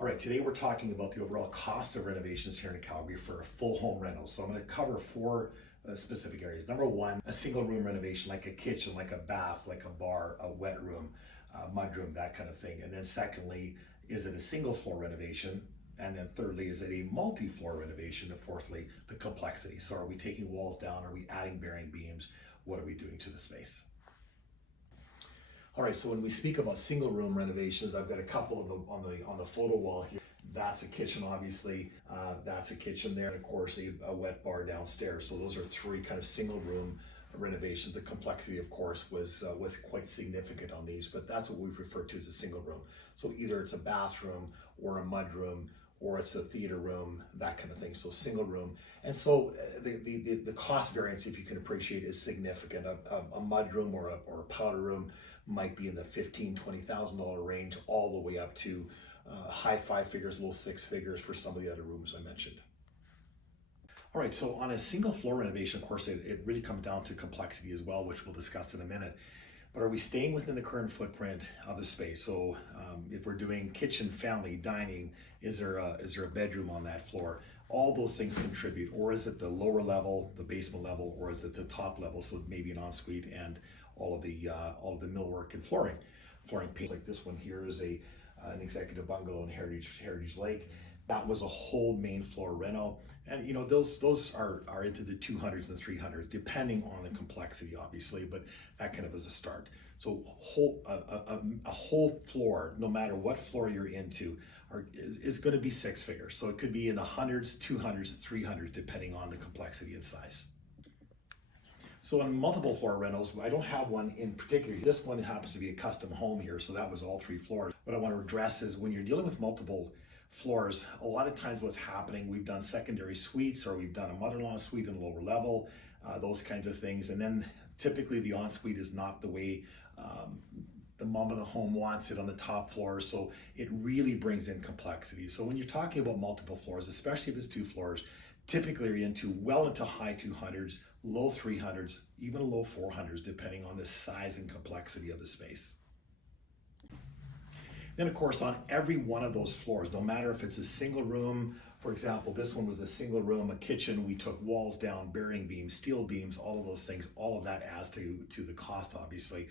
All right, today we're talking about the overall cost of renovations here in Calgary for a full home rental. So I'm going to cover four specific areas. Number one, a single room renovation, like a kitchen, like a bath, like a bar, a wet room, mud room, that kind of thing. And then secondly, is it a single floor renovation? And then thirdly, is it a multi-floor renovation? And fourthly, the complexity. So are we taking walls down? Are we adding bearing beams? What are we doing to the space? All right, so when we speak about single room renovations, I've got a couple of them on the photo wall here. That's a kitchen, obviously. That's a kitchen there, and of course a wet bar downstairs. So those are three kind of single room renovations. The complexity, of course, was quite significant on these, but that's what we refer to as a single room. So either it's a bathroom or a mud room, or it's a theater room, that kind of thing. So single room. And so the cost variance, if you can appreciate, is significant. A mud room or a powder room might be in the $15,000-$20,000 range, all the way up to high five figures, low six figures for some of the other rooms I mentioned. All right, so on a single floor renovation, of course, it really comes down to complexity as well, which we'll discuss in a minute. But are we staying within the current footprint of the space? So if we're doing kitchen, family, dining, is there a bedroom on that floor? All those things contribute. Or is it the lower level, the basement level, or is it the top level? So maybe an ensuite and all of the millwork and flooring paint. Like this one here is an executive bungalow in Heritage Lake. That was a whole main floor reno, and you know those are into the 200s and 300s, depending on the complexity, obviously. But that kind of is a start. So a whole floor, no matter what floor you're into, is going to be six figures. So it could be in the hundreds, 200s, 300s, depending on the complexity and size. So on multiple floor rentals, I don't have one in particular. This one happens to be a custom home here, so that was all three floors. What I want to address is when you're dealing with multiple floors, a lot of times what's happening, we've done secondary suites, or we've done a mother-in-law suite in the lower level, those kinds of things. And then typically the ensuite is not the way the mom of the home wants it on the top floor. So it really brings in complexity. So when you're talking about multiple floors, especially if it's two floors, typically you're into high 200s, low 300s, even low 400s, depending on the size and complexity of the space. Then of course, on every one of those floors, no matter if it's a single room, for example, this one was a single room, a kitchen, we took walls down, bearing beams, steel beams, all of those things, all of that adds to the cost, obviously.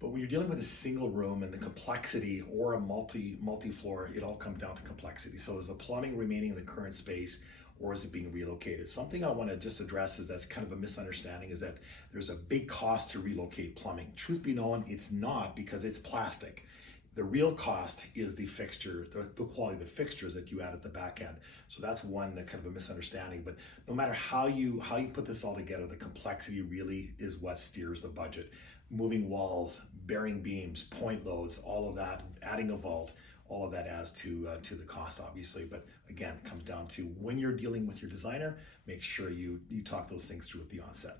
But when you're dealing with a single room and the complexity, or a multi-floor, it all comes down to complexity. So is the plumbing remaining in the current space, or is it being relocated? Something I want to just address is that's kind of a misunderstanding, is that there's a big cost to relocate plumbing. Truth be known, it's not, because it's plastic. The real cost is the fixture, the quality of the fixtures that you add at the back end. So that's one kind of a misunderstanding. But no matter how you put this all together, the complexity really is what steers the budget. Moving walls, bearing beams, point loads, all of that, adding a vault, all of that adds to the cost, obviously. But again, it comes down to when you're dealing with your designer, make sure you talk those things through at the onset.